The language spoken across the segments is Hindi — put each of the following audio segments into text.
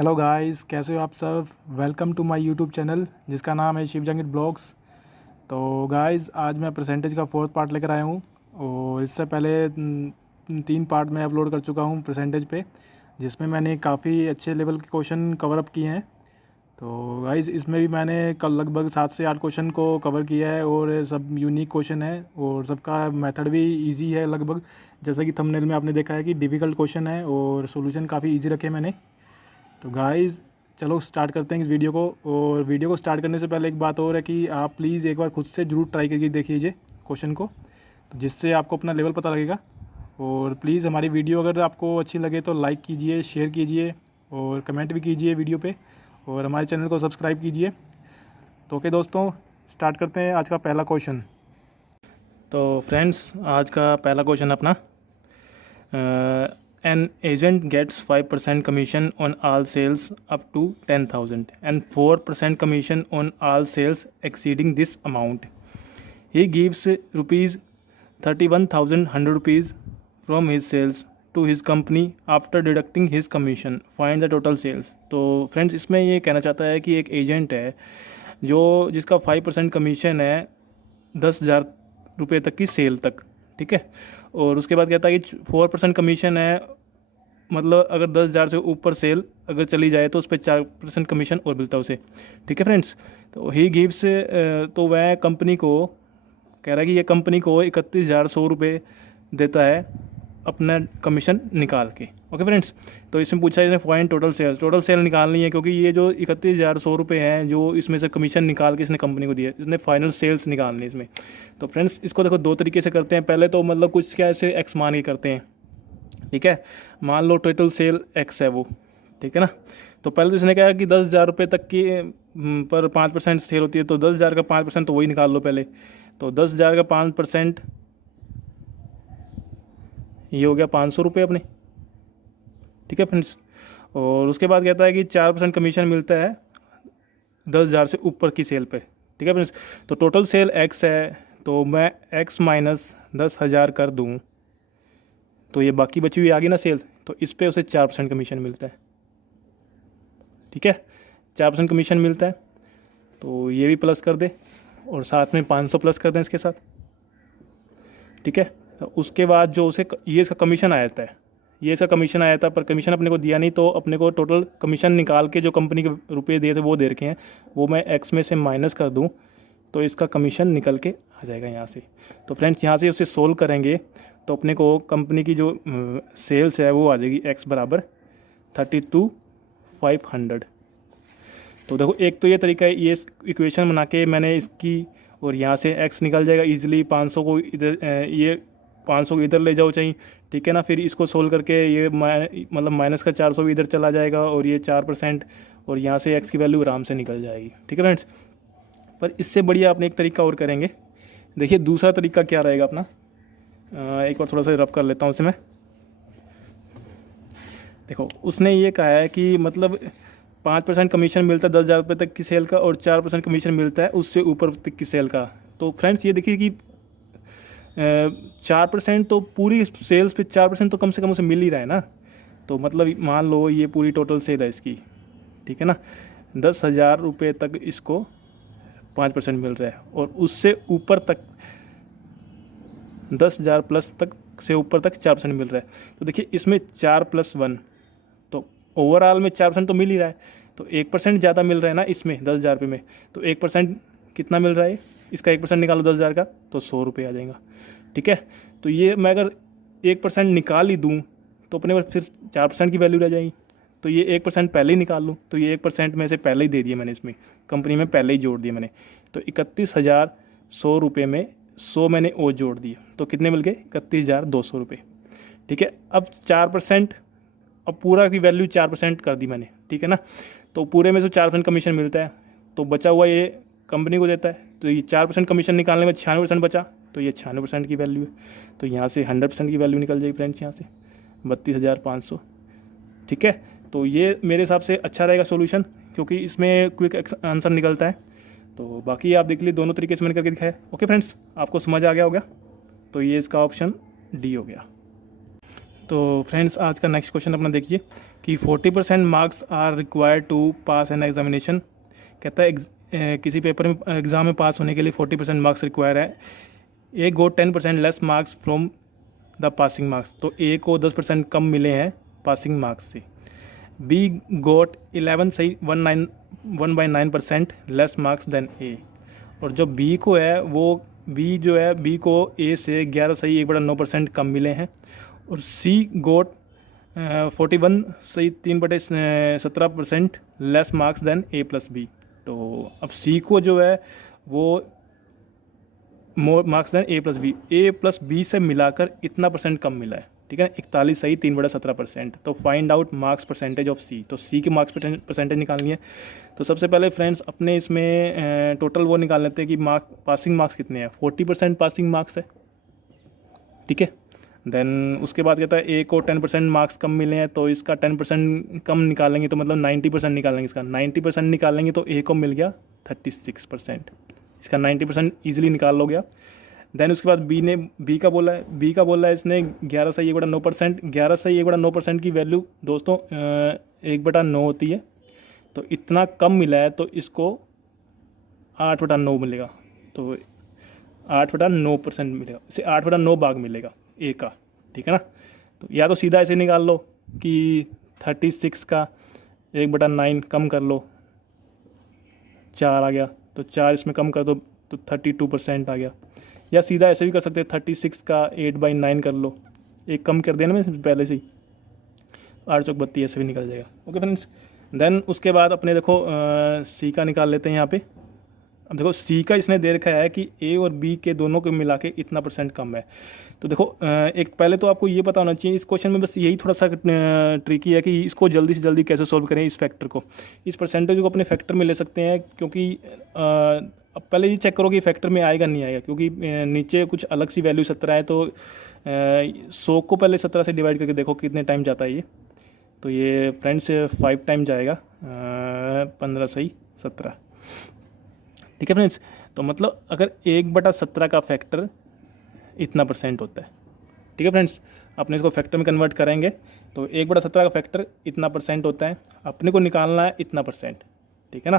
हेलो गाइस, कैसे हो आप सब। Welcome to my YouTube channel जिसका नाम है शिव जंगिट ब्लॉग्स। तो गाइस आज मैं परसेंटेज का फोर्थ पार्ट लेकर आया हूँ और इससे पहले 3 पार्ट में अपलोड कर चुका हूँ परसेंटेज पे, जिसमें मैंने काफ़ी अच्छे लेवल के क्वेश्चन कवर अप किए हैं। तो गाइस इसमें भी मैंने कल लगभग 7 से 8 क्वेश्चन को कवर किया है और सब यूनिक क्वेश्चन है और सबका मेथड भी इजी है लगभग। जैसा कि थंबनेल में आपने देखा है कि डिफ़िकल्ट क्वेश्चन है और सॉल्यूशन काफ़ी इजी रखे मैंने। तो गाइज़ चलो स्टार्ट करते हैं इस वीडियो को। और वीडियो को स्टार्ट करने से पहले एक बात और है कि आप प्लीज़ एक बार खुद से ज़रूर ट्राई करके देखिए क्वेश्चन को, तो जिससे आपको अपना लेवल पता लगेगा। और प्लीज़ हमारी वीडियो अगर आपको अच्छी लगे तो लाइक कीजिए, शेयर कीजिए और कमेंट भी कीजिए वीडियो पे, और हमारे चैनल को सब्सक्राइब कीजिए। तो ओके दोस्तों, स्टार्ट करते हैं आज का पहला क्वेश्चन। तो फ्रेंड्स आज का पहला क्वेश्चन अपना, an agent gets 5% commission on all sales up to 10,000 and 4% commission on all sales exceeding this amount. He gives rupees 31,100 rupees from his sales to his company after deducting his commission. Find the total sales. तो फ्रेंड्स इसमें ये कहना चाहता है कि एक एजेंट है जो जिसका 5% कमीशन है 10,000 रुपये तक की सेल तक, ठीक है। और उसके बाद कहता है कि 4% कमीशन है, मतलब अगर 10,000 से ऊपर सेल अगर चली जाए तो उस पर 4% कमीशन और मिलता है उसे, ठीक है फ्रेंड्स। तो ही गिव्स, तो वह कंपनी को कह रहा है कि ये कंपनी को 31,100 रुपये देता है अपना कमीशन निकाल के। ओके फ्रेंड्स, तो इसमें पूछा है इसने फाइंड टोटल सेल निकालनी है, क्योंकि ये जो 31,100 रुपये हैं जो इसमें से कमीशन निकाल के इसने कंपनी को दिया, इसने फाइनल सेल्स निकालनी है इसमें। तो फ्रेंड्स इसको देखो दो तरीके से करते हैं। पहले तो मतलब कुछ क्या ऐसे एक्स मान के करते हैं, ठीक है। मान लो टोटल सेल एक्स है वो, ठीक है ना। तो पहले तो इसने कहा कि 10,000 रुपये तक की पर 5% सेल होती है, तो 10,000 का 5% तो वही निकाल लो पहले। तो 10,000 का 5% ये हो गया 500 रुपये अपने, ठीक है फ्रेंड्स। और उसके बाद कहता है कि 4% कमीशन मिलता है 10,000 से ऊपर की सेल पे, ठीक है फ्रेंड्स। तो टोटल सेल एक्स है, तो मैं एक्स माइनस 10,000 कर दूँ तो ये बाकी बची हुई आ गई ना सेल्स, तो इस पर उसे 4% कमीशन मिलता है, ठीक है। 4% कमीशन मिलता है, तो ये भी प्लस कर दे और साथ में 500 प्लस कर दें इसके साथ, ठीक है। तो उसके बाद जो उसे ये इसका कमीशन आया था, ये इसका कमीशन आया था, पर कमीशन अपने को दिया नहीं, तो अपने को टोटल कमीशन निकाल के जो कंपनी के रुपये दिए थे वो दे रखे हैं, वो मैं एक्स में से माइनस कर दूँ तो इसका कमीशन निकल के आ जाएगा यहाँ से। तो फ्रेंड्स यहाँ से उसे सोल्व करेंगे तो अपने को कंपनी की जो सेल्स है वो आ जाएगी एक्स बराबर 32,500। तो देखो एक तो ये तरीका है, ये इक्वेशन बना के मैंने इसकी, और यहाँ से एक्स निकल जाएगा ईजिली। 500 को इधर, ये 500 को इधर ले जाओ चाहिए, ठीक है ना। फिर इसको सोल्व करके ये मतलब माइनस का 400 भी इधर चला जाएगा और ये 4%, और यहाँ से एक्स की वैल्यू आराम से निकल जाएगी, ठीक है फ्रेंड्स। पर इससे बढ़िया आपने एक तरीका और करेंगे। देखिए दूसरा तरीका क्या रहेगा अपना, एक बार थोड़ा सा रफ कर लेता हूँ उसे मैं। देखो उसने ये कहा है कि मतलब 5% कमीशन मिलता है 10,000 रुपये तक की सेल का, और 4% कमीशन मिलता है उससे ऊपर तक की सेल का। तो फ्रेंड्स ये देखिए कि 4% तो पूरी सेल्स पे 4% तो कम से कम उसे मिल ही रहा है ना। तो मतलब मान लो ये पूरी टोटल सेल है इसकी, ठीक है ना। 10,000 रुपये तक इसको 5% मिल रहा है, और उससे ऊपर तक 10,000 प्लस तक से ऊपर तक 4% मिल रहा है। तो देखिए इसमें 4 + 1, तो ओवरऑल में 4% तो मिल ही रहा है, तो 1% ज़्यादा मिल रहा है ना इसमें 10,000 रुपये में। तो 1% कितना मिल रहा है, इसका 1% निकालो 10,000 का तो 100 रुपये आ जाएगा, ठीक है। तो ये मैं अगर 1% निकाल ही दूँ तो अपने पास फिर 4% की वैल्यू रह जाएगी। तो ये 1% पहले ही निकाल लूँ, तो ये 1% में से पहले ही दे दिया मैंने, इसमें कंपनी में पहले ही जोड़ दिया मैंने। तो 31,100 रुपये में 100 मैंने और जोड़ दिए, तो कितने मिल गए 31,200 रुपये, ठीक है। अब 4%, अब पूरा की वैल्यू 4% कर दी मैंने, ठीक है ना। तो पूरे में से 4% कमीशन मिलता है, तो बचा हुआ ये कंपनी को देता है। तो ये 4% कमीशन निकालने में 96% बचा, तो ये 96% की वैल्यू है। तो यहाँ से 100% की वैल्यू निकल जाएगी फ्रेंड्स, यहाँ से 32,500, ठीक है। तो ये मेरे हिसाब से अच्छा रहेगा सॉल्यूशन, क्योंकि इसमें क्विक आंसर निकलता है। तो बाकी आप देख लीजिए, दोनों तरीके से मैंने करके दिखाया। ओके फ्रेंड्स, आपको समझ आ गया होगा। तो ये इसका ऑप्शन डी हो गया। तो फ्रेंड्स आज का नेक्स्ट क्वेश्चन अपना देखिए कि 40% marks are required to pass an examination. कहता है किसी पेपर में एग्ज़ाम में पास होने के लिए 40% मार्क्स रिक्वायर है। ए गो 10% less marks from the passing marks, तो ए को 10% कम मिले हैं पासिंग मार्क्स से। बी गोट 11 सही 1/9% लेस मार्क्स देन ए, और जो बी को है वो बी को ए से 11 सही 1/9% कम मिले हैं। और सी गोट 41 सही 3/17% लेस मार्क्स देन ए प्लस बी। तो अब सी को जो है वो मोर मार्क्स देन ए प्लस बी से मिलाकर इतना परसेंट कम मिला है, ठीक है। 41 सही 3/17%। तो find out marks percentage of C, तो सी की मार्क्स परसेंटेज निकालनी है। तो सबसे पहले फ्रेंड्स अपने इसमें टोटल वो निकाल लेते हैं कि पासिंग मार्क्स कितने हैं। 40% पासिंग मार्क्स है, ठीक है। देन उसके बाद कहता है ए को 10% मार्क्स कम मिले हैं, तो इसका 10% कम निकालेंगे तो मतलब 90% निकालेंगे। इसका 90% निकालेंगे तो ए को मिल गया 36%। इसका 90% ईजिली निकाल लो गया। देन उसके बाद बी का बोला है इसने 11 सही 1/9%। 11 सही 1/9% की वैल्यू दोस्तों 1/9 होती है, तो इतना कम मिला है तो इसको 8/9 मिलेगा। तो 8/9% मिलेगा, इसे 8/9 भाग मिलेगा ए का, ठीक है ना। तो या तो सीधा ऐसे निकाल लो कि 36 का 1/9 कम कर लो, 4 आ गया, तो 4 इसमें कम कर दो तो 32% आ गया। या सीधा ऐसे भी कर सकते हैं, 36 का 8/9 कर लो, एक कम कर देना मैं पहले से ही, 8 चौक 32 ऐसे भी निकल जाएगा। ओके फ्रेंड्स, देन उसके बाद अपने देखो सी का निकाल लेते हैं यहाँ पे। अब देखो सी का इसने दे रखा है कि ए और बी के दोनों को मिला के इतना परसेंट कम है। तो देखो एक पहले तो आपको ये पता होना चाहिए, इस क्वेश्चन में बस यही थोड़ा सा ट्रिकी है कि इसको जल्दी से जल्दी कैसे सॉल्व करें। इस फैक्टर को, इस परसेंटेज को अपने फैक्टर में ले सकते हैं, क्योंकि अब पहले ये चेक करो कि फैक्टर में आएगा नहीं आएगा, क्योंकि नीचे कुछ अलग सी वैल्यू 17 है। तो 100 को पहले 17 से डिवाइड करके देखो कितने टाइम जाता है ये। तो ये फ्रेंड्स 5 टाइम जाएगा, 15 सही 17, ठीक है फ्रेंड्स। तो मतलब अगर 1/17 का फैक्टर इतना परसेंट होता है, ठीक है फ्रेंड्स। अपने इसको फैक्टर में कन्वर्ट करेंगे तो 1/17 का फैक्टर इतना परसेंट होता है, अपने को निकालना है इतना परसेंट, ठीक है ना।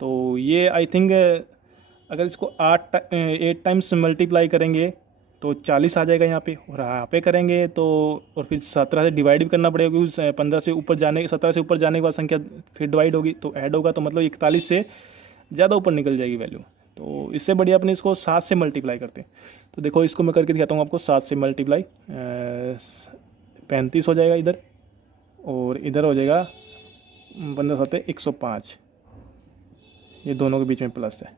तो ये आई थिंक अगर इसको 8 टाइम्स मल्टीप्लाई करेंगे तो 40 आ जाएगा यहाँ पे, और यहाँ पे करेंगे तो और फिर 17 से डिवाइड भी करना पड़ेगा, क्योंकि 17 से ऊपर जाने के बाद संख्या फिर डिवाइड होगी तो ऐड होगा, तो मतलब 41 से ज़्यादा ऊपर निकल जाएगी वैल्यू। तो इससे बढ़िया अपने इसको 7 से मल्टीप्लाई करते हैं। तो देखो इसको मैं करके दिखाता हूँ आपको। 7 से मल्टीप्लाई 35 हो जाएगा इधर, और इधर हो जाएगा 15 7 105, ये दोनों के बीच में प्लस है,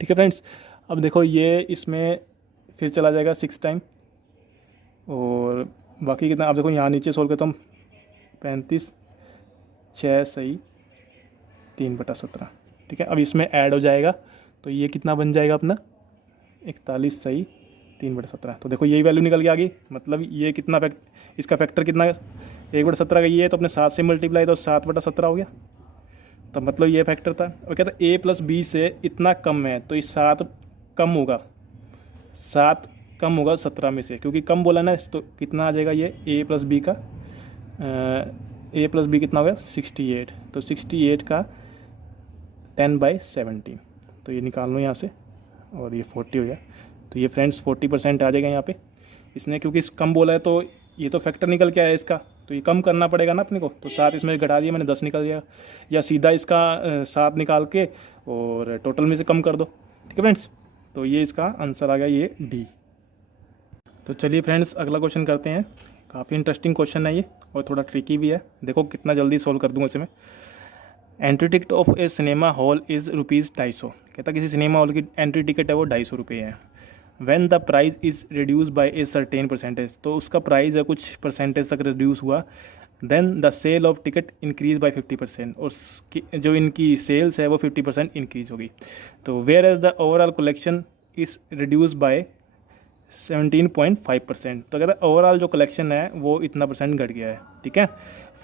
ठीक है फ्रेंड्स। अब देखो ये इसमें फिर चला जाएगा 6 टाइम, और बाकी कितना अब देखो यहाँ नीचे सोल्व करता हूँ। 35 6 सही 3/17, ठीक है। अब इसमें ऐड हो जाएगा तो ये कितना बन जाएगा अपना 41 सही 3/17। तो देखो यही वैल्यू निकल के आ गई। मतलब ये कितना इसका फैक्टर कितना है 1/17 का ये है, तो अपने 7 से मल्टीप्लाई तो 7/17 हो गया। तो मतलब ये फैक्टर था। और कहता है ए प्लस बी से इतना कम है, तो ये 7 कम होगा, 7 कम होगा 17 में से, क्योंकि कम बोला ना, तो कितना आ जाएगा ये ए प्लस बी का ए प्लस बी कितना हो गया 68। तो 68 का 10/17, तो ये निकाल लो यहाँ से, और ये 40 हो गया। तो ये फ्रेंड्स 40% आ जाएगा यहाँ पे इसने, क्योंकि कम बोला है तो ये तो फैक्टर निकल के आया इसका, तो ये कम करना पड़ेगा ना अपने को। तो 7 इसमें घटा दिया मैंने, 10 निकल गया, या सीधा इसका 7 निकाल के और टोटल में से कम कर दो, ठीक है फ्रेंड्स। तो ये इसका आंसर आ गया ये डी। तो चलिए फ्रेंड्स अगला क्वेश्चन करते हैं। काफ़ी इंटरेस्टिंग क्वेश्चन है ये, और थोड़ा ट्रिकी भी है। देखो कितना जल्दी सोल्व कर दूँगा इसमें। Entry ticket of a cinema hall is ₹250। कहता किसी सिनेमा हॉल की एंट्री टिकट है वो ₹250 है। When the price is reduce by a certain percentage, तो उसका प्राइस है कुछ परसेंटेज तक रिड्यूस हुआ। Then the sale of ticket increase by 50%, और जो इनकी सेल्स है वो 50% इंक्रीज होगी। तो whereas the overall collection is reduce by 17.5%। तो कहता है ओवरऑल जो कलेक्शन है वो इतना परसेंट घट गया है, ठीक है।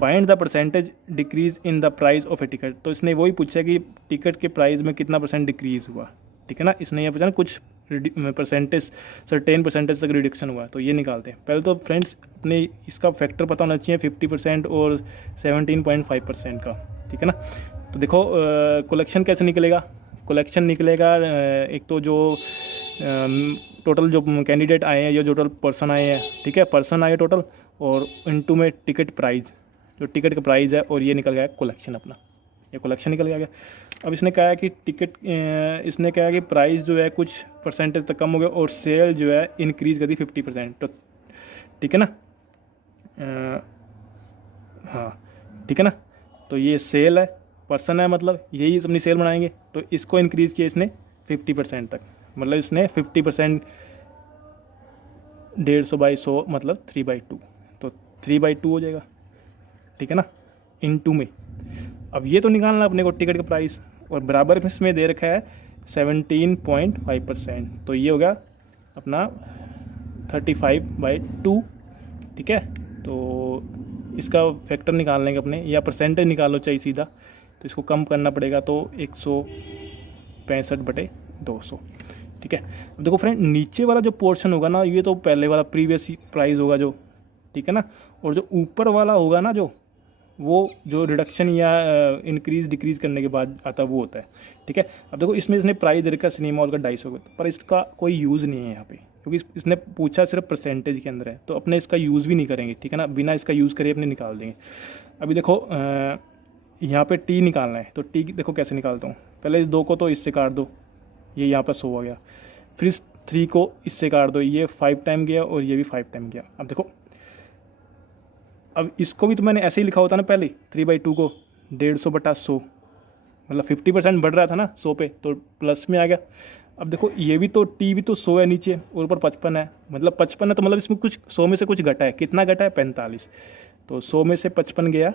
Find the percentage decrease in the price of A ticket, तो इसने वही पूछा कि टिकट के प्राइस में कितना परसेंट डिक्रीज हुआ, ठीक है ना। इसने ये पूछा कुछ परसेंटेज सर्टेन परसेंटेज तक रिडक्शन हुआ है, तो ये निकालते हैं। पहले तो फ्रेंड्स अपने इसका फैक्टर पता होना चाहिए 50% और 17.5% का, ठीक है ना। तो देखो कलेक्शन कैसे निकलेगा, कलेक्शन निकलेगा एक तो जो टोटल जो कैंडिडेट आए हैं या जो टोटल पर्सन आए हैं, ठीक है, पर्सन आए टोटल, और इनटू में टिकट प्राइस, जो टिकट का प्राइस है, और ये निकल गया कलेक्शन अपना, ये कलेक्शन निकल गया। अब इसने कहा है कि इसने कहा है कि प्राइस जो है कुछ परसेंटेज तक कम हो गया और सेल जो है इंक्रीज़ कर दी 50%, तो ठीक है ना, हाँ ठीक है ना। तो ये सेल है, पर्सन है, मतलब यही अपनी सेल बनाएंगे, तो इसको इंक्रीज़ किया इसने 50% तक, मतलब इसने 50% 150/100 मतलब 3/2, तो 3/2 हो जाएगा, ठीक है ना, इनटू में। अब ये तो निकालना अपने को टिकट का प्राइस, और बराबर में इसमें दे रखा है 17.5%, तो ये होगा अपना 35/2, ठीक है। तो इसका फैक्टर निकालने के अपने, या परसेंटेज निकालो चाहिए सीधा, तो इसको कम करना पड़ेगा, तो 165/200, ठीक है। अब देखो फ्रेंड, नीचे वाला जो पोर्शन होगा ना, ये तो पहले वाला प्रीवियस प्राइस होगा जो, ठीक है ना, और जो ऊपर वाला होगा ना, वो जो रिडक्शन या इंक्रीज़ डिक्रीज़ करने के बाद आता है वो होता है, ठीक है। अब देखो इसमें इसने प्राइस दे रखा सिनेमा हॉल का 250, पर इसका कोई यूज़ नहीं है यहाँ पे, क्योंकि इसने पूछा सिर्फ परसेंटेज के अंदर है, तो अपने इसका यूज़ भी नहीं करेंगे, ठीक है ना, बिना इसका यूज़ करे अपने निकाल देंगे। अभी देखो यहाँ पे टी निकालना है, तो टी देखो कैसे निकालता हूँ, पहले इस 2 को तो इससे काट दो, ये यहाँ पर 100 हो गया, फिर इस 3 को इससे काट दो, ये 5 टाइम गया और ये भी 5 टाइम गया। अब देखो, अब इसको भी तो मैंने ऐसे ही लिखा होता ना पहले, 3/2 को 150/100, मतलब 50% बढ़ रहा था ना 100 पे, तो प्लस में आ गया। अब देखो ये भी तो टी भी तो 100 है नीचे, और ऊपर 55 है, मतलब 55 है, तो मतलब इसमें कुछ 100 में से कुछ घटा है, कितना घटा है 45, तो 100 में से 55 गया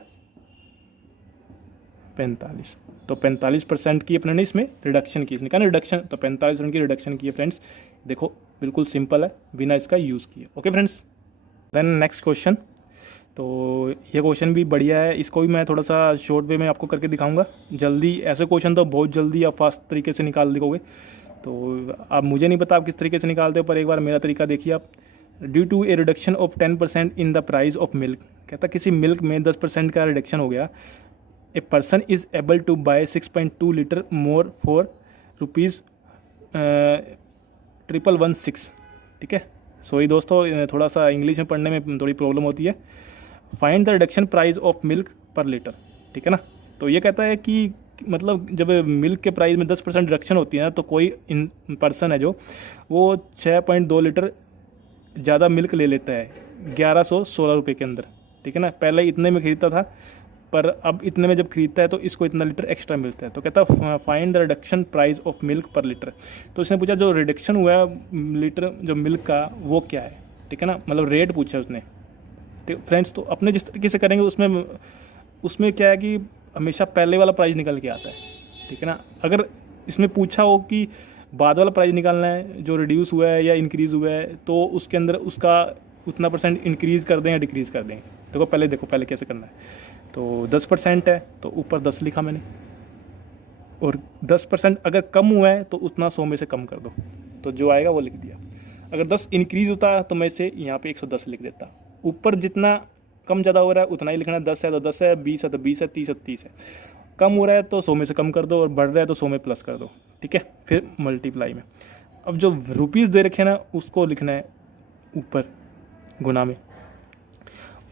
45, तो 45% की अपने ने इसमें रिडक्शन की, इसने कहा ना रिडक्शन, तो 45% की रिडक्शन की है फ्रेंड्स। देखो बिल्कुल सिंपल है, बिना इसका यूज़ किए। Okay friends, then next question, तो ये क्वेश्चन भी बढ़िया है, इसको भी मैं थोड़ा सा शॉर्ट वे में आपको करके दिखाऊंगा जल्दी। ऐसे क्वेश्चन तो बहुत जल्दी आप फास्ट तरीके से निकाल दोगे, तो आप मुझे नहीं पता आप किस तरीके से निकालते हो, पर एक बार मेरा तरीका देखिए आप। Due to a reduction of 10% in the price of milk, कहता किसी मिल्क में 10% का रिडक्शन हो गया, a person is able to buy 6.2 litre more for ₹1,116, ठीक है। सॉरी दोस्तों, थोड़ा सा इंग्लिश में पढ़ने में थोड़ी प्रॉब्लम होती है। Find the reduction price of milk पर लीटर, ठीक है ना। तो ये कहता है कि मतलब जब मिल्क के प्राइस में 10% रिडक्शन होती है ना, तो कोई पर्सन है जो वो 6.2 लीटर ज़्यादा मिल्क ले लेता है 1116 रुपये के अंदर, ठीक है ना। पहले इतने में खरीदता था, पर अब इतने में जब खरीदता है तो इसको इतना लीटर एक्स्ट्रा मिलता है। तो कहता है find the reduction price of milk पर लीटर। तो इसने पूछा जो रिडक्शन हुआ है लीटर जो मिल्क का वो क्या है, ठीक है ना, मतलब रेट पूछा उसने। तो फ्रेंड्स, तो अपने जिस तरीके से करेंगे उसमें क्या है कि हमेशा पहले वाला प्राइस निकल के आता है, ठीक है ना। अगर इसमें पूछा हो कि बाद वाला प्राइस निकालना है जो रिड्यूस हुआ है या इंक्रीज़ हुआ है, तो उसके अंदर उसका उतना % इंक्रीज़ कर दें या डिक्रीज़ कर दें। देखो पहले कैसे करना है। तो 10% है तो ऊपर 10 लिखा मैंने, और 10% अगर कम हुआ है तो उतना 100 में से कम कर दो, तो जो आएगा वो लिख दिया। अगर 10 इंक्रीज़ होता तो मैं इसे यहाँ पे 110 लिख देता। ऊपर जितना कम ज़्यादा हो रहा है उतना ही लिखना है, 10 है तो 10 है, 20 है तो 20 है, 30 है तो 30 है। कम हो रहा है तो 100 में से कम कर दो, और बढ़ रहा है तो 100 में प्लस कर दो, ठीक है। फिर मल्टीप्लाई में अब जो रुपीज़ दे रखे हैं ना उसको लिखना है ऊपर गुना में,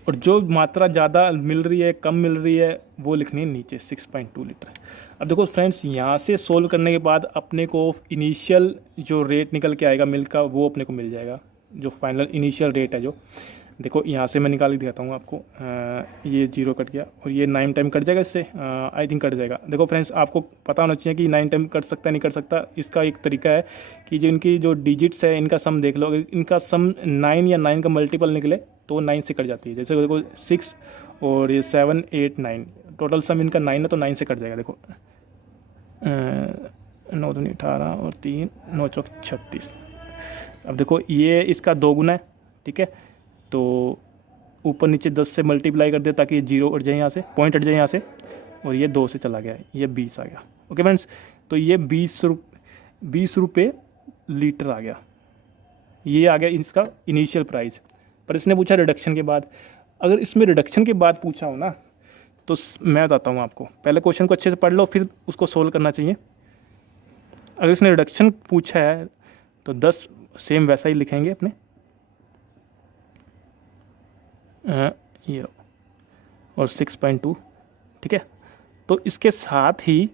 और जो मात्रा ज़्यादा मिल रही है कम मिल रही है वो लिखनी है नीचे 6.2 लीटर। अब देखो फ्रेंड्स, यहाँ से सोल्व करने के बाद अपने को इनिशियल जो रेट निकल के आएगा मिल्क का वो अपने को मिल जाएगा, जो फाइनल इनिशियल रेट है जो। देखो यहाँ से मैं निकाल के दिखाता हूँ आपको। ये 0 कट गया और ये 9 टाइम कट जाएगा इससे, आई थिंक कट जाएगा। देखो फ्रेंड्स, आपको पता होना चाहिए कि 9 टाइम कट सकता है नहीं कट सकता। इसका एक तरीका है कि जो इनकी जो डिजिट्स है इनका सम देख लो, अगर इनका सम 9 या 9 का मल्टीपल निकले तो 9 से कट जाती है। जैसे देखो 6 और ये 7 8 9, टोटल सम इनका 9 है तो 9 से कट जाएगा। देखो 9 दूनी 18 और 3 9 चौक 36। अब देखो ये इसका 2 गुना है, ठीक है। तो ऊपर नीचे 10 से मल्टीप्लाई कर दिया ताकि ये 0 हट जाए यहाँ से, पॉइंट हट जाए यहाँ से, और ये 2 से चला गया, ये 20 आ गया। ओके फ्रेंड्स, तो ये 20 रुपये लीटर आ गया, ये आ गया इसका इनिशियल प्राइस। पर इसने पूछा रिडक्शन के बाद। अगर इसमें रिडक्शन के बाद पूछा हो ना तो मैं बताता हूँ आपको, पहले क्वेश्चन को अच्छे से पढ़ लो फिर उसको सोल्व करना चाहिए। अगर इसने रिडक्शन पूछा है तो 10 सेम वैसा ही लिखेंगे अपने, ये और 6.2, ठीक है। तो इसके साथ ही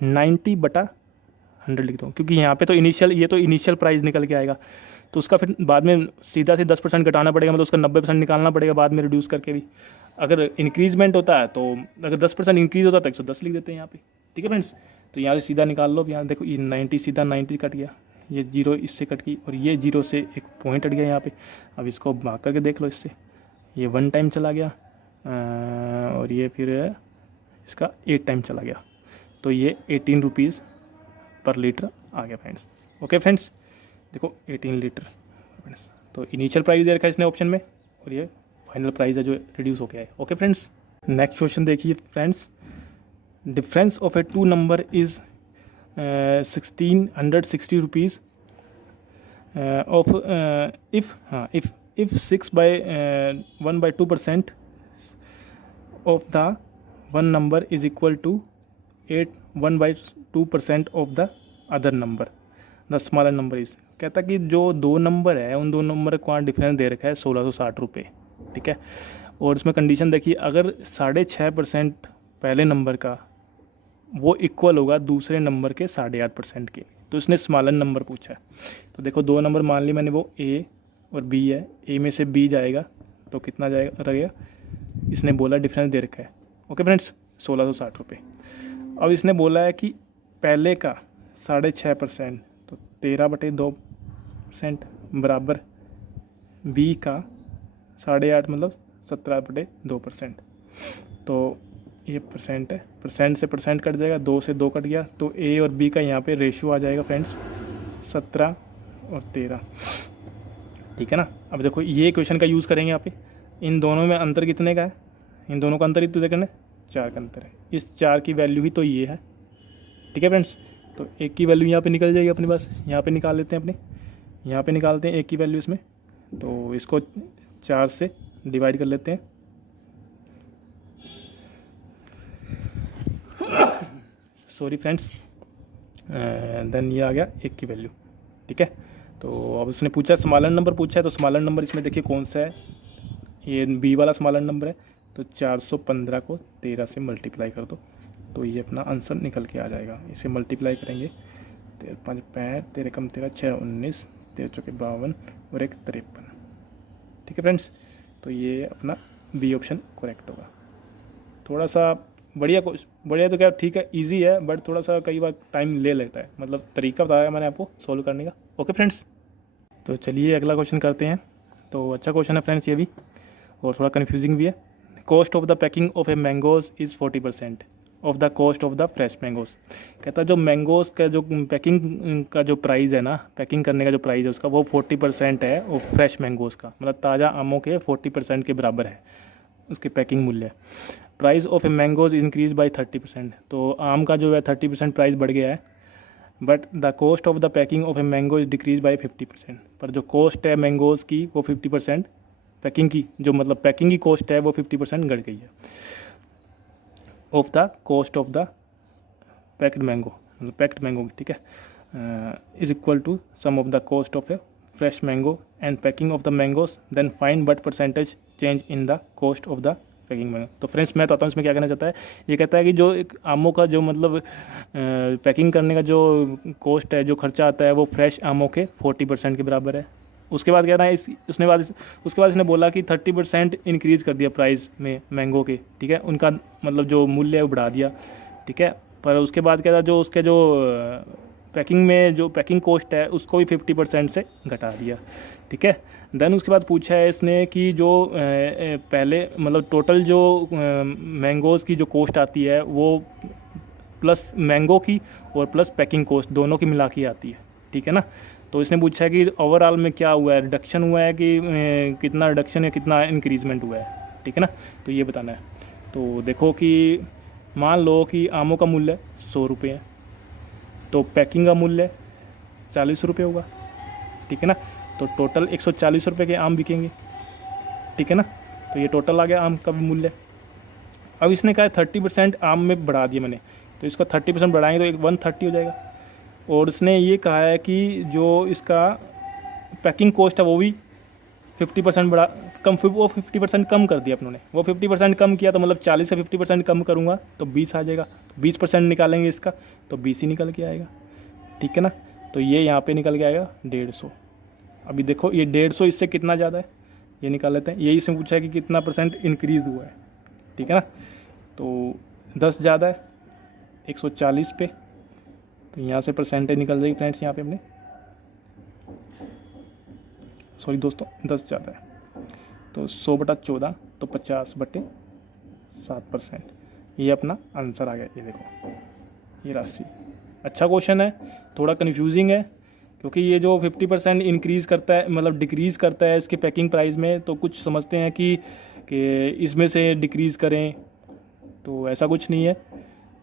90/100 लिख दो, क्योंकि यहाँ पे तो इनिशियल, ये तो इनिशियल प्राइस निकल के आएगा, तो उसका फिर बाद में सीधा से 10% घटाना पड़ेगा, मतलब उसका 90% निकालना पड़ेगा बाद में रिड्यूस करके भी। अगर इंक्रीजमेंट होता है तो अगर 10% इंक्रीज़ होता है तो 110 लिख देते हैं यहाँ पे, ठीक है फ्रेंड्स। तो यहाँ से सीधा निकाल लो, यहाँ देखो ये 90 सीधा 90 कट गया, ये 0 इससे कट गई और ये 0 से एक पॉइंट हट गया यहाँ पे। अब इसको भाग करके देख लो इससे, ये 1 टाइम चला गया और ये फिर इसका 8 टाइम चला गया, तो ये 18 रुपीज़ पर लीटर आ गया फ्रेंड्स। ओके फ्रेंड्स, देखो 18 लीटर फ्रेंड्स, तो इनिशियल प्राइस दे रखा है इसने ऑप्शन में और ये फाइनल प्राइस है जो रिड्यूस हो गया है। ओके फ्रेंड्स, नेक्स्ट क्वेश्चन देखिए friends, difference of a two number is 1660 rupees of if 1/2% of the one number is equal to 1/2% of the other number, the smaller number is। कहता कि जो दो नंबर है उन दो नंबर का डिफरेंस दे रखा है 1660 रुपये, ठीक है। और इसमें कंडीशन देखिए, अगर 6.5% पहले नंबर का वो इक्वल होगा दूसरे नंबर के 8.5% के, तो इसने स्मॉलर नंबर पूछा है। तो देखो दो नंबर मान ली मैंने, वो ए और बी है, ए में से बी जाएगा तो कितना जाएगा रहेगा, इसने बोला डिफरेंस दे रखा है। ओके फ्रेंड्स, 1660 रुपये। अब इसने बोला है कि पहले का 6.5%, तो 13/2% बराबर बी का 8.5 मतलब 17/2%। तो ये परसेंट है, परसेंट से परसेंट कट जाएगा, 2 से 2 कट गया, तो ए और बी का यहाँ पे रेशियो आ जाएगा फ्रेंड्स 17 और 13, ठीक है ना। अब देखो ये क्वेश्चन का यूज़ करेंगे यहाँ पे, इन दोनों में अंतर कितने का है, इन दोनों का अंतर ही तो देखना, 4 का अंतर है, इस 4 की वैल्यू ही तो ये है, ठीक है फ्रेंड्स। तो एक की वैल्यू यहाँ पे निकल जाएगी अपने पास, यहाँ पे निकाल लेते हैं अपने, यहाँ पे निकालते हैं एक की वैल्यू इसमें, तो इसको 4 से डिवाइड कर लेते हैं, सॉरी फ्रेंड्स, देन ये आ गया एक की वैल्यू, ठीक है। तो अब उसने पूछा स्मॉलर नंबर पूछा है, तो स्मॉलर नंबर इसमें देखिए कौन सा है, ये बी वाला स्मॉलर नंबर है, तो 415 को 13 से मल्टीप्लाई कर दो, तो ये अपना आंसर निकल के आ जाएगा। इसे मल्टीप्लाई करेंगे, 13 5 5 13 कम 13 6 19 13 चौके 52 और 1 53, ठीक है फ्रेंड्स। तो ये अपना बी ऑप्शन करेक्ट होगा। थोड़ा सा बढ़िया तो क्या ठीक है, इजी है, बट थोड़ा सा कई बार टाइम ले लेता है, मतलब तरीका बताया मैंने आपको सोल्व करने का। ओके फ्रेंड्स, तो चलिए अगला क्वेश्चन करते हैं। तो अच्छा क्वेश्चन है फ्रेंड्स ये भी, और थोड़ा कन्फ्यूजिंग भी है। Cost of the packing of A mangoes is 40% of the cost of the fresh mangoes. कहता है जो मैंगोज का जो पैकिंग का जो प्राइस है ना, पैकिंग करने का जो प्राइस है उसका, वो 40% है, और फ्रेश मैंगोज का मतलब ताज़ा आमों के 40% के बराबर है उसके पैकिंग मूल्य। Price of A mangoes increase by 30%, तो आम का जो है 30% प्राइस बढ़ गया है, but the cost of the packing of a mango is decrease by 50%। पर जो कॉस्ट है मैंगोज़ की वो 50%, पैकिंग की जो मतलब पैकिंग की कॉस्ट है वो 50% घट गई है, of the cost of the packed mango, मतलब पैक्ड मैंगो, ठीक है, is equal to sum of the cost of a fresh mango and packing of the mangoes, then find what percentage change in the cost of the packing mango. तो फ्रेंड्स मैं बताता हूँ इसमें क्या कहना चाहता है। ये कहता है कि जो एक आमों का जो मतलब पैकिंग करने का जो कॉस्ट है, जो खर्चा आता है, वो फ्रेश आमों के 40% के बराबर है। उसके बाद कह रहा है उसके बाद इसने बोला कि 30% इंक्रीज़ कर दिया प्राइस में मैंगो के, ठीक है, उनका मतलब जो मूल्य है वो बढ़ा दिया, ठीक है। पर उसके बाद कह रहा जो उसके जो पैकिंग में जो पैकिंग कॉस्ट है उसको भी 50% से घटा दिया, ठीक है। देन उसके बाद पूछा है इसने कि जो पहले मतलब टोटल जो मैंगोज़ की जो कॉस्ट आती है वो प्लस मैंगो की और प्लस पैकिंग कॉस्ट दोनों की मिला के आती है, ठीक है ना। तो इसने पूछा है कि ओवरऑल में क्या हुआ है, रिडक्शन हुआ है कि कितना रिडक्शन है, कितना इंक्रीजमेंट हुआ है, ठीक है ना। तो ये बताना है। तो देखो कि मान लो कि आमों का मूल्य 100 रुपये है, तो पैकिंग का मूल्य 40 रुपये होगा, ठीक है ना। तो टोटल 140 रुपये के आम बिकेंगे, ठीक है ना। तो ये टोटल आ गया आम का भी मूल्य। अब इसने कहा 30% आम में बढ़ा दिया मैंने, तो इसका 30% बढ़ाएंगे तो 130 हो जाएगा। और उसने ये कहा है कि जो इसका पैकिंग कॉस्ट है वो भी 50% बढ़ा कम, वो 50% कम कर दिया अपनों ने। वो 50% कम किया तो मतलब 40 से 50% कम करूँगा तो 20 आ जाएगा। 20% निकालेंगे इसका तो 20 ही निकल के आएगा, ठीक है ना। तो ये यहाँ पे निकल के आएगा 150। अभी देखो ये 150 इससे कितना ज़्यादा है, ये निकाल लेते हैं। यही से पूछा है कि कितना % इंक्रीज़ हुआ है, ठीक है ना। तो 10 ज़्यादा है 140 पे, तो यहाँ से परसेंटेज निकल जाएगी फ्रेंड्स। यहाँ पे हमने सॉरी दोस्तों 10 ज़्यादा है तो 100/14 तो 50/7%। ये अपना आंसर आ गया। ये देखो ये राशि। अच्छा क्वेश्चन है, थोड़ा कन्फ्यूजिंग है क्योंकि ये जो 50% इंक्रीज़ करता है मतलब डिक्रीज़ करता है इसके पैकिंग प्राइस में, तो कुछ समझते हैं कि इसमें से डिक्रीज़ करें, तो ऐसा कुछ नहीं है।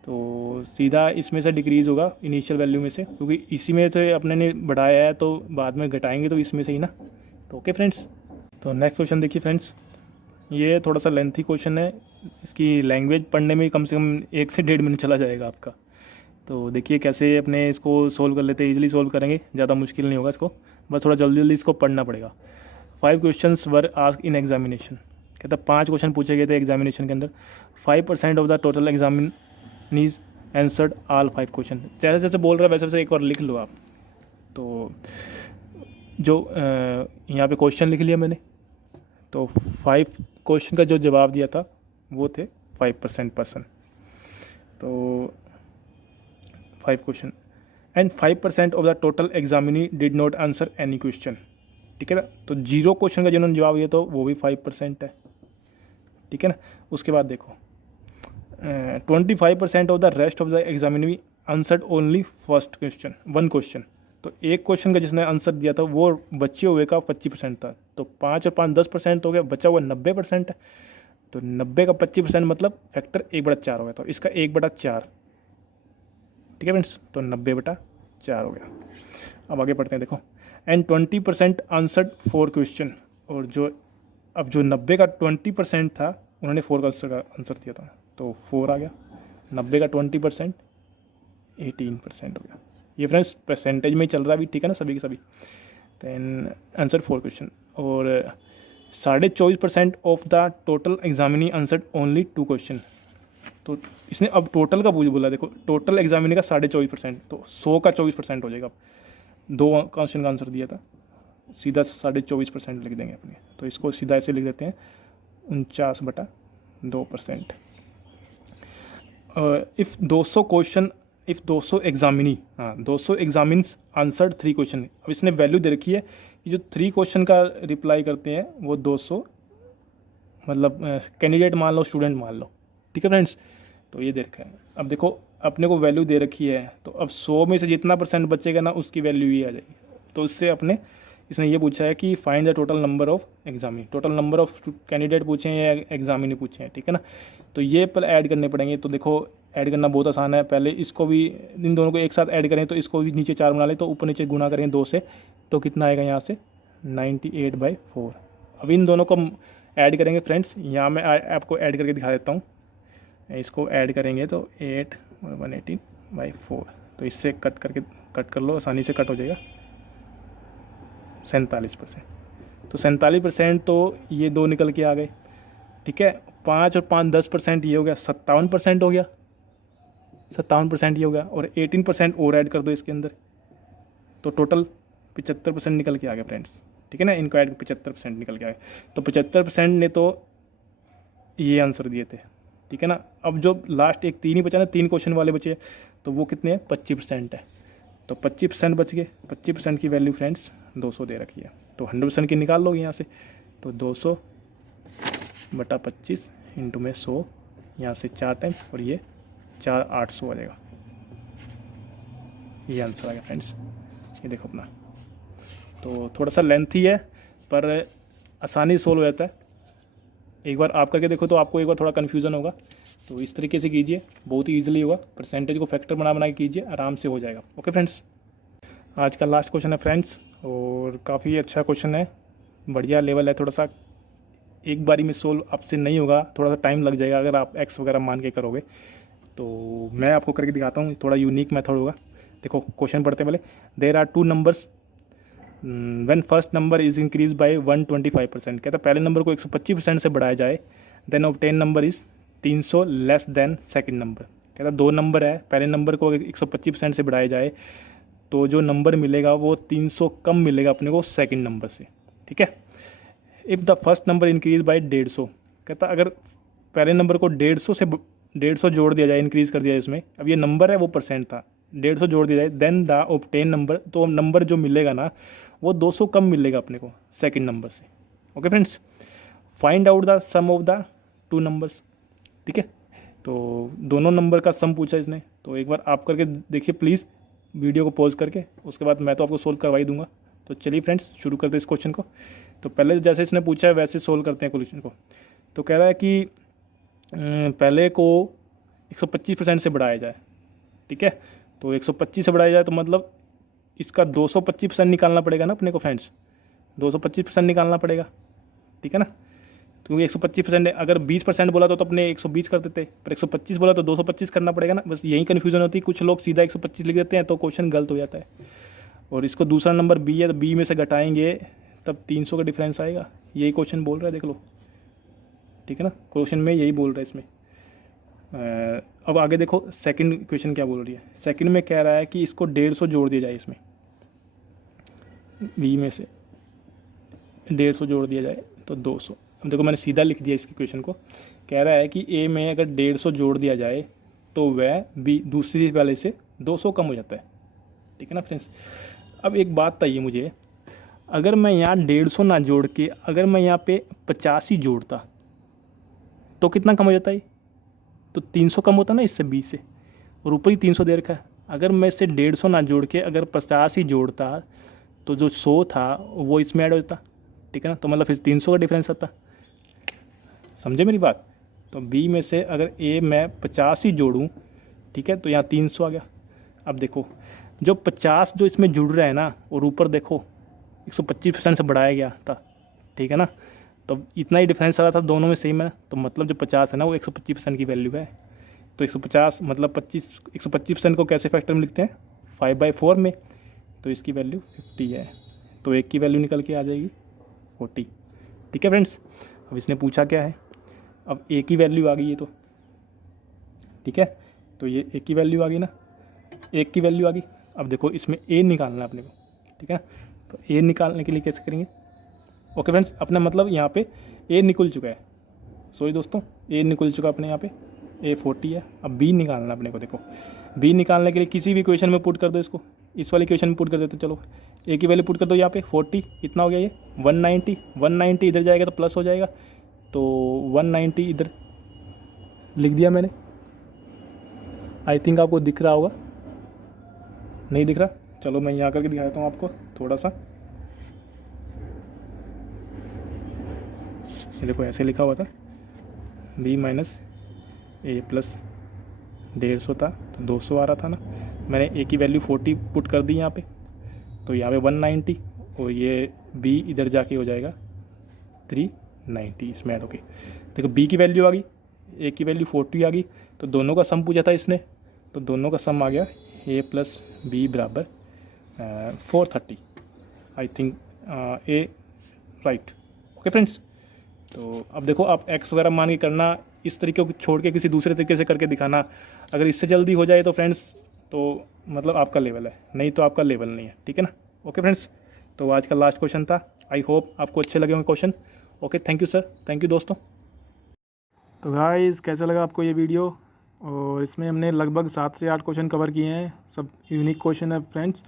तो सीधा इसमें से डिक्रीज़ होगा इनिशियल वैल्यू में से, क्योंकि इसी में तो अपने ने बढ़ाया है तो बाद में घटाएंगे तो इसमें से ही ना। तो ओके फ्रेंड्स, तो नेक्स्ट क्वेश्चन देखिए फ्रेंड्स। ये थोड़ा सा लेंथी क्वेश्चन है, इसकी लैंग्वेज पढ़ने में कम से कम 1 से 1.5 मिनट चला जाएगा आपका। तो देखिए कैसे अपने इसको सोल्व कर लेते हैं, ईजिली सोल्व करेंगे, ज़्यादा मुश्किल नहीं होगा इसको, बस थोड़ा जल्दी जल्दी इसको पढ़ना पड़ेगा। 5 questions were asked in examination, कहता 5 क्वेश्चन पूछे गए थे एग्जामिनेशन के अंदर। 5% of the total examinees answered all 5 question. जैसे जैसे बोल रहा है वैसे वैसे एक बार लिख लो आप। तो जो यहाँ पे क्वेश्चन लिख लिया मैंने, तो 5 क्वेश्चन का जो जवाब दिया था वो थे 5% पर्सन। तो 5 question and 5% of the total examinee did not answer any question, ठीक है ना। तो 0 क्वेश्चन का जिन्होंने जवाब दिया तो वो भी 5% है, ठीक है ना। उसके बाद देखो 25% of the rest of the examinee answered only first question 1 question. तो एक क्वेश्चन का जिसने आंसर दिया था वो बचे हुए का 25% था, तो 5 और 5 10% हो गया, बचा हुआ 90% है। तो 90 का 25% मतलब फैक्टर 1/4 हो गया, तो इसका 1/4, ठीक है फ्रेंड्स। तो 90/4 हो गया। अब आगे पढ़ते हैं, देखो एंड 20% आंसर्ड 4 क्वेश्चन। और जो अब जो 90 का 20% था उन्होंने 4 का आंसर दिया था, तो 4 आ गया। 90 का 20% 18% हो गया। ये फ्रेंड्स परसेंटेज में ही चल रहा है अभी, ठीक है ना, सभी के सभी। Then answer 4 question. और 24.5% of the total examinee answered only 2 question. तो इसने अब टोटल का बोला, देखो टोटल एग्जामिनी का 24.5%, तो 100 का 24% हो जाएगा। अब 2 क्वेश्चन का आंसर दिया था, सीधा 24.5% लिख देंगे अपने। तो इसको सीधा ऐसे लिख देते हैं 49/2%। If 200 question if 200 examinee 200 examines answered 3 question. अब इसने वैल्यू दे रखी है कि जो 3 क्वेश्चन का रिप्लाई करते हैं वो 200 मतलब कैंडिडेट मान लो, स्टूडेंट मान लो, ठीक है फ्रेंड्स। तो ये दे रखा है। अब देखो अपने को वैल्यू दे रखी है, तो अब 100 में से जितना % बचेगा ना उसकी वैल्यू ये आ जाएगी। तो इससे अपने इसने ये पूछा है कि find the total number of examinee, total number of candidate पूछे हैं या एग्जामिनी पूछे हैं, ठीक है ना। तो ये पहले ऐड करने पड़ेंगे। तो देखो ऐड करना बहुत आसान है, पहले इसको भी इन दोनों को एक साथ ऐड करें, तो इसको भी नीचे 4 बना लें, तो ऊपर नीचे गुना करें 2 से, तो कितना आएगा यहाँ से 98/4। अब इन दोनों को ऐड करेंगे फ्रेंड्स, यहाँ मैं आपको ऐड करके दिखा देता हूँ। इसको ऐड करेंगे तो 8 और 118/4, तो इससे कट कर लो, आसानी से कट हो जाएगा 47%। तो 47% तो ये 2 निकल के आ गए, ठीक है। 5 और 5 10% ये हो गया, 57% हो गया, 57% ये हो गया। और 18% और ऐड कर दो इसके अंदर, तो टोटल 75% निकल के आ गया फ्रेंड्स, ठीक है ना। इनको ऐड 75% निकल के आ गए, तो 75% ने तो ये आंसर दिए थे, ठीक है ना। अब जो लास्ट एक 3 ही बचा ना, 3 क्वेश्चन वाले बचे, तो वो कितने हैं 25% है। तो 25% बच गए। 25% की वैल्यू फ्रेंड्स 200 दे रखी है, तो 100% की निकाल लो यहाँ से। तो 200/25 इंटू में 100, यहाँ से 4 टाइम्स, और ये 4 800 आ जाएगा। ये आंसर आ गया फ्रेंड्स, ये देखो अपना। तो थोड़ा सा लेंथी है पर आसानी से सोल्व हो जाता है। एक बार आप करके देखो तो आपको एक बार थोड़ा कन्फ्यूज़न होगा, तो इस तरीके से कीजिए, बहुत ही ईजिली होगा। परसेंटेज को फैक्टर बना के कीजिए, आराम से हो जाएगा। ओके फ्रेंड्स, आज का लास्ट क्वेश्चन है फ्रेंड्स, और काफ़ी अच्छा क्वेश्चन है, बढ़िया लेवल है। थोड़ा सा एक बारी में सोल्व आपसे नहीं होगा, थोड़ा सा टाइम लग जाएगा अगर आप एक्स वगैरह मान के करोगे। तो मैं आपको करके दिखाता हूँ, थोड़ा यूनिक मेथड होगा। देखो क्वेश्चन पढ़ते हैं पहले। There are two numbers when first number is increase by 125%। कहता है पहले नंबर को 125% से बढ़ाया जाए, then obtain number is 300 less than second number. कहता है दो नंबर है, पहले नंबर को 125% से बढ़ाया जाए तो जो नंबर मिलेगा वो 300 कम मिलेगा अपने को सेकंड नंबर से। ठीक है। If the first number increase by 150, कहता अगर पहले नंबर को 150 से 150 जोड़ दिया जाए, इंक्रीज़ कर दिया जाए इसमें, अब ये नंबर है वो परसेंट था, 150 जोड़ दिया जाए, देन द ऑब्टेन नंबर, तो नंबर जो मिलेगा ना वो 200 कम मिलेगा अपने को सेकंड नंबर से। Okay friends, find out the sum of the two numbers. ठीक है, तो दोनों नंबर का सम पूछा इसने, तो एक बार आप करके देखिए प्लीज़, वीडियो को पॉज करके, उसके बाद मैं तो आपको सोल्व करवा ही दूंगा। तो चलिए फ्रेंड्स शुरू करते हैं इस क्वेश्चन को। तो पहले जैसे इसने पूछा है वैसे सोल्व करते हैं क्वेश्चन को। तो कह रहा है कि पहले को 125% से बढ़ाया जाए। ठीक है, तो 125 से बढ़ाया जाए तो मतलब इसका 225% निकालना पड़ेगा ना अपने को फ्रेंड्स, 225% निकालना पड़ेगा। ठीक है ना, क्योंकि 125% अगर 20% बोला तो अपने 120 कर देते, पर 125 बोला तो 225 करना पड़ेगा ना। बस यही कन्फ्यूजन होती है, कुछ लोग सीधा 125 लिख देते हैं तो क्वेश्चन गलत हो जाता है। और इसको दूसरा नंबर बी है, तो बी में से घटाएंगे तब 300 का डिफरेंस आएगा, यही क्वेश्चन बोल रहा है, देख लो। ठीक है ना, क्वेश्चन में यही बोल रहा है इसमें। अब आगे देखो सेकंड क्वेश्चन क्या बोल रही है। सेकंड में कह रहा है कि इसको 150 जोड़ दिया जाए, इसमें बी में से 150 जोड़ दिया जाए तो 200। अब देखो मैंने सीधा लिख दिया इसकी क्वेश्चन को। कह रहा है कि ए में अगर 150 जोड़ दिया जाए तो वह बी दूसरी वाले से 200 कम हो जाता है। ठीक है ना फ्रेंड्स, अब एक बात बताइए मुझे, अगर मैं यहाँ 150 ना जोड़ के अगर मैं यहाँ पे 85 जोड़ता तो कितना कम हो जाता है? तो 300 कम होता ना इससे, 20 से, और ऊपर ही 300 दे रखा है। अगर मैं इससे 150 ना जोड़ के अगर 85 ही जोड़ता तो जो 100 था वो इसमें ऐड हो जाता। ठीक है ना, तो मतलब फिर 300 का डिफरेंस आता। समझे मेरी बात? तो बी में से अगर ए मैं 50 ही जोड़ूँ, ठीक है, तो यहाँ 300 आ गया। अब देखो जो 50 जो इसमें जुड़ रहा है ना, और ऊपर देखो 125% से बढ़ाया गया था। ठीक है ना, तो इतना ही डिफरेंस आ रहा था दोनों में सेम है, तो मतलब जो 50 है ना वो 125% की वैल्यू है। तो 150 मतलब 125% को कैसे फैक्टर में लिखते हैं? 5/4 में, तो इसकी वैल्यू 50 है, तो एक की वैल्यू निकल के आ जाएगी 40। ठीक है फ्रेंड्स, अब इसने पूछा क्या है, अब ए की वैल्यू आ गई है, तो ठीक है, तो ये ए की वैल्यू आ गई ना, एक की वैल्यू आ गई। अब देखो इसमें ए निकालना है अपने को। ठीक है, तो ए निकालने के लिए कैसे करेंगे? ओके फ्रेंड्स, अपना मतलब यहाँ पे ए निकल चुका है, सॉरी दोस्तों, ए निकल चुका अपने यहाँ पे, ए 40 है। अब बी निकालना अपने को। देखो बी निकालने के लिए किसी भी क्वेश्चन में पुट कर दो इसको, इस वाले क्वेश्चन में पुट कर देते। चलो ए की वैल्यू पुट कर दो यहाँ पे 40, कितना हो गया ये 190 इधर जाएगा तो प्लस हो जाएगा, तो 190 इधर लिख दिया मैंने। आई थिंक आपको दिख रहा होगा, नहीं दिख रहा? चलो मैं यहाँ करके दिखाता हूँ आपको थोड़ा सा। ये देखो ऐसे लिखा हुआ था, b माइनस ए प्लस 150 था तो 200 आ रहा था ना। मैंने ए की वैल्यू 40 पुट कर दी यहाँ पे, तो यहाँ पे 190, और ये b इधर जाके हो जाएगा 390 इसमें ऐड होके। देखो b की वैल्यू आ गई, ए की वैल्यू 40 आ गई, तो दोनों का सम पूछा था इसने, तो दोनों का सम आ गया a प्लस बी बराबर 430। I think A right. Okay friends, तो अब देखो आप एक्स वगैरह मान के करना, इस तरीके को छोड़ के किसी दूसरे तरीके से करके दिखाना। अगर इससे जल्दी हो जाए तो फ्रेंड्स तो मतलब आपका लेवल है, नहीं तो आपका लेवल नहीं है। ठीक है ना? ओके फ्रेंड्स, तो आज का लास्ट क्वेश्चन था। आई होप आपको अच्छे लगे होंगे question. Okay, thank you sir, thank you दोस्तों। तो गाइस कैसा लगा आपको ये वीडियो? और इसमें हमने लगभग 7 से 8 क्वेश्चन कवर किए हैं, सब यूनिक क्वेश्चन है फ्रेंड्स।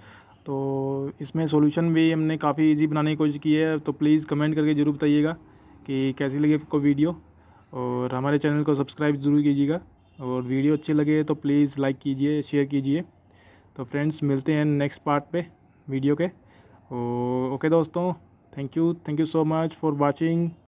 तो इसमें सॉल्यूशन भी हमने काफ़ी इजी बनाने की कोशिश की है, तो प्लीज़ कमेंट करके ज़रूर बताइएगा कि कैसी लगी आपको वीडियो, और हमारे चैनल को सब्सक्राइब ज़रूर कीजिएगा, और वीडियो अच्छी लगे तो प्लीज़ लाइक कीजिए, शेयर कीजिए। तो फ्रेंड्स मिलते हैं नेक्स्ट पार्ट पे वीडियो के। ओके दोस्तों, thank you so much for watching.